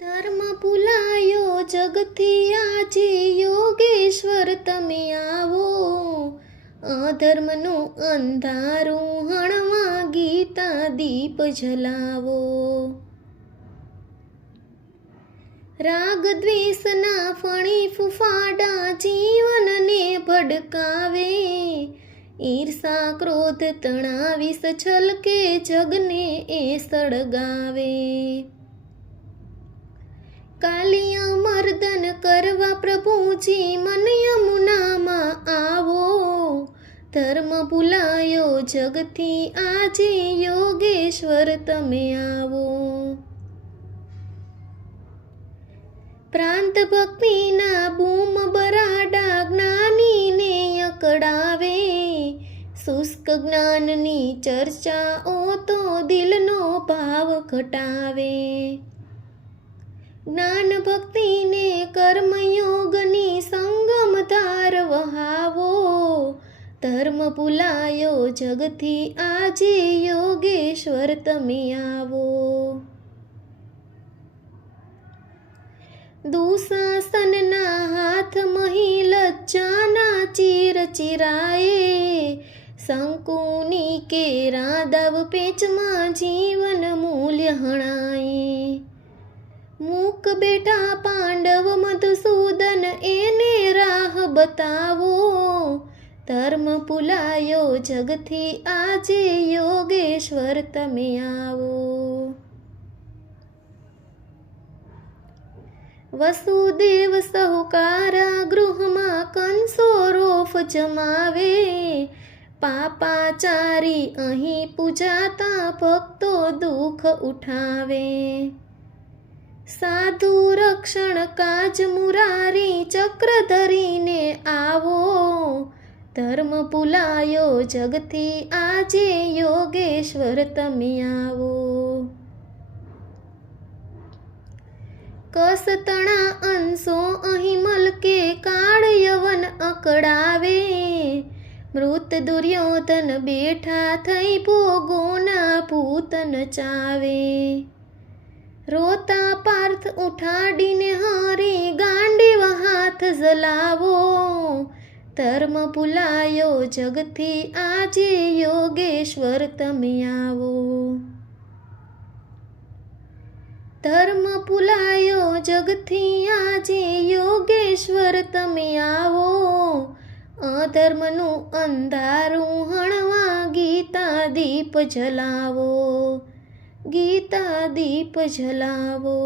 ધર્મ ભૂલાયો જગથી આજે યોગેશ્વર તમે આવો, અધર્મનું અંધારું હણવા ગીતા દીપ જલાવો। રાગ દ્વેષના ફણી ફૂફાડા જીવનને ભડકાવે, ઈર્ષા ક્રોધ તણા વિષ છલકે જગને એ સળગાવે। કાલિય મર્દન કરવા પ્રભુજી મન યમુનામાં આવો, ધર્મ ભૂલાયો જગથી આજે યોગેશ્વર તમે આવો। પ્રાંત ભક્તિના બૂમ બરાડા જ્ઞાનીને અકળાવે, શુષ્ક જ્ઞાનની ચર્ચાઓ તો દિલનો ભાવ ઘટાવે। જ્ઞાન ભક્તિને કર્મયોગની સંગમ ધાર વહાવો, ધર્મ ભૂલાયો જગથી આજે યોગેશ્વર તમે આવો। દુશાસનના હાથ મહી લજ્જાના ચીર ચિરાએ, શંકુની કેરા દાવ પેચમાં જીવન મૂલ્ય હણાએ। મૂક બેઠા પાંડવ મધુસૂદન એને રાહ બતાવો, ધર્મ ભૂલાયો જગથી આજે યોગેશ્વર તમે આવો। વસુદેવ સહુકારા ગૃહમાં કંસો રોફ જમાવે, પાપાચારી અહીં પૂજાતા ભક્તો દુઃખ ઉઠાવે। સાધુ રક્ષણ કાજ મુરારી ચક્ર ધરીને આવો, ધર્મ ભૂલાયો જગથી આજે યોગેશ્વર તમે આવો। કસતણા અંશો અહીં મલકે કાળ યવન અકળાવે, મૃત દુર્યોધન બેઠા થઈ ભોગોના ભૂત નચાવે। રોતા પાર્થ ઉઠાડીને હરી ગાંડીવ હાથ જલાવો, ધર્મ ભૂલાયો જગથી આજે યોગેશ્વર તમે આવો। ધર્મ ભૂલાયો જગથી આજે યોગેશ્વર તમે આવો, અધર્મનું અંધારું હણવા ગીતા દીપ જલાવો, ગીતા દીપ જલાવો।